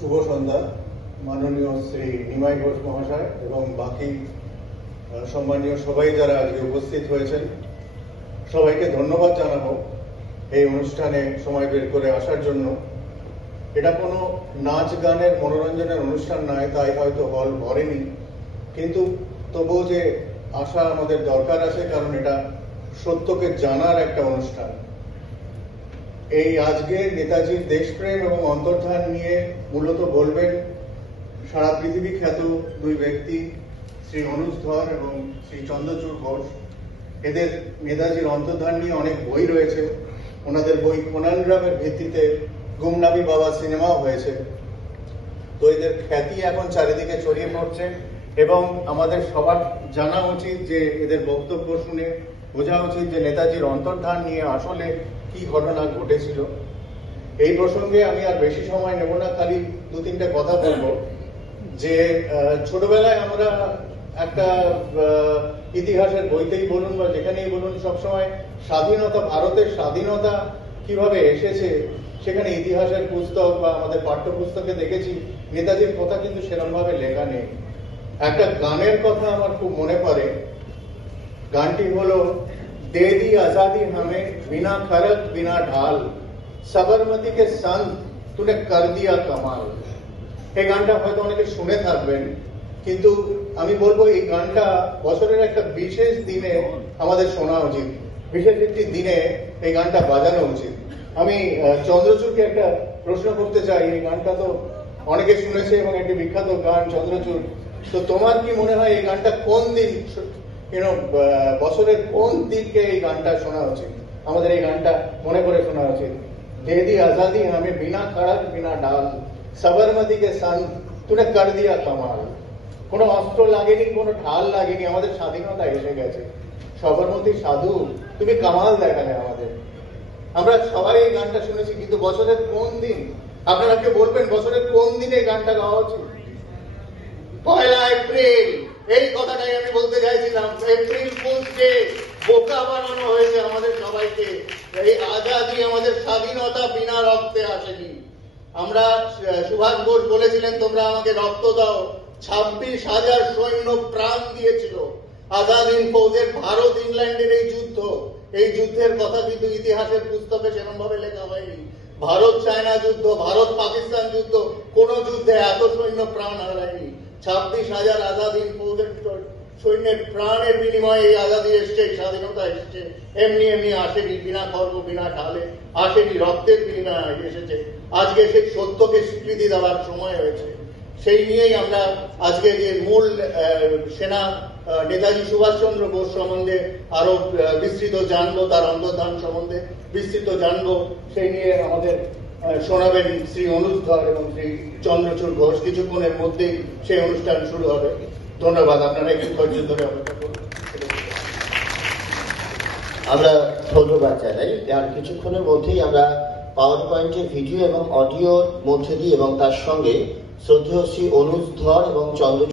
শুভ সন্ধ্যা মাননীয় শ্রী নিমাই ঘোষ মহাশয় এবং বাকি সম্মানীয় সবাই যারা আজকে উপস্থিত হয়েছেন, সবাইকে ধন্যবাদ জানাবো এই অনুষ্ঠানে সময় বের করে আসার জন্য। এটা কোনো নাচ গানের মনোরঞ্জনের অনুষ্ঠান নয়, তাই হয়তো হল ভরেনি, কিন্তু তবুও যে আসা আমাদের দরকার আছে, কারণ এটা সত্যকে জানার একটা অনুষ্ঠান। এই আজকে নেতাজির দেশপ্রেম এবং অন্তর্ধান নিয়ে মূলত বলবেন সারা পৃথিবী খ্যাত দুই ব্যক্তি, শ্রী অনুজ ধর এবং শ্রী চন্দ্রচূড় ঘোষ। এদের নেতাজির অন্তর্ধান নিয়ে অনেক বই রয়েছে। ওনাদের বই কোনানগ্রামের ভিত্তিতে গুমনামি বাবা সিনেমাও হয়েছে। তো এদের খ্যাতি এখন চারিদিকে ছড়িয়ে পড়ছে এবং আমাদের সবার জানা উচিত যে এদের বক্তব্য শুনে বোঝা উচিত যে নেতাজির অন্তর্ধান নিয়ে আসলে কি ঘটনা ঘটেছিল। এই প্রসঙ্গে আমি আর বেশি সময় নেব না, খালি দু তিনটে কথা বলবো। যে ছোটবেলায় আমরা একটা ইতিহাসের বইতেই বলুন বা যেখানেই বলুন, সবসময় স্বাধীনতা, ভারতের স্বাধীনতা কিভাবে এসেছে, সেখানে ইতিহাসের পুস্তক বা আমাদের পাঠ্যপুস্তকে দেখেছি নেতাজির কথা কিন্তু সেরকম ভাবে লেখা নেই। একটা গানের কথা আমার খুব মনে পড়ে। গানটি হলো দে দি আজাদি হামে বিনা খরচ বিনা ঢাল, সাবরমতি কে সন্ত তুনে কর দিয়া কামাল। এই গানটা হয়তো অনেকে শুনে থাকবেন, কিন্তু আমি বলবো এই গানটা বছরের একটা বিশেষ দিনে আমাদের শোনা উচিত, বিশেষ একটি দিনে এই গানটা বাজানো উচিত। আমি চন্দ্রচূড়কে একটা প্রশ্ন করতে চাই। এই গানটা তো অনেকে শুনেছে এবং একটি বিখ্যাত গান চন্দ্রচূড়। তো তোমার কি মনে হয় এই গানটা কোন দিন, বছরের কোন দিনকে এই গানটা শোনা উচিত? আমাদের এই গানটা মনে করে শোনা উচিত। দে দি আজাদি হামে বিনা খড়গ বিনা ডাল, সাবরমতি কে সন্ত তুনে কর দিয়া কামাল। কোনো অস্ত্র লাগেনি, কোনো ঢাল লাগেনি, আমাদের স্বাধীনতা এসে গেছে। সবরমতী সাধু, তুমি কামাল দেখালে আমাদের। আমরা সবাই এই গানটা শুনেছি, কিন্তু বছরের কোন দিন? আপনারা কে বলবেন বছরের কোন দিনে এই গানটা গাওয়া উচিত? পয়লা এপ্রিল। এই কথাটাই আমি বলতে চাইছিলাম। এপ্রিল ফুলস ডে বোকা বানানো হয়েছে আমাদের সবাইকে। এই আজাদি, আমাদের স্বাধীনতা বিনা রক্তে আসেনি। আমরা, সুভাষ বোস বলেছিলেন তোমরা আমাকে রক্ত দাও। 26,000 সৈন্য প্রাণ দিয়েছিল আজাদ হিন্দ ফৌজের। ভারত ইংল্যান্ডের এই যুদ্ধ, এই যুদ্ধের কথা কিন্তু ইতিহাসের পুস্তকে সেরকম ভাবে লেখা হয়নি। ভারত চায়না যুদ্ধ, ভারত পাকিস্তান যুদ্ধ, কোন যুদ্ধে এত সৈন্য প্রাণ হারায়নি। 26,000 আজাদ হিন্দ ফৌজের সৈন্যের প্রাণের বিনিময়ে এই আজাদি এসছে, এই স্বাধীনতা এসছে। এমনি এমনি আসেনি, বিনা খর্ব বিনা ঢালে আসেনি, রক্তের বিনিময়ে এসেছে। আজকে সেই সত্যকে স্বীকৃতি দেওয়ার সময় হয়েছে। সেই নিয়েই আমরা আজকে যে মূল সেনা নেতাজি সুভাষচন্দ্র বোস সম্বন্ধে আরো বিস্তৃত জানবো, তার অন্তর্ধান সম্বন্ধে বিস্তৃত জানবো, সেই নিয়ে আমাদের শোনাবেন শ্রী অনুজ ধর এবং শ্রী চন্দ্রচূড় ঘোষ। কিছুক্ষণের মধ্যেই সেই অনুষ্ঠান শুরু হবে। ধন্যবাদ। আপনারা একটু ধৈর্য ধরে অপেক্ষা করুন। আমরা ধন্যবাদ জানাই। আর কিছুক্ষণের মধ্যেই আমরা পাওয়ার পয়েন্টের ভিডিও এবং অডিওর মধ্যে দিয়ে এবং তার সঙ্গে শ্রদ্ধেয় শ্রী অনুজ ধর এবং চন্দ্র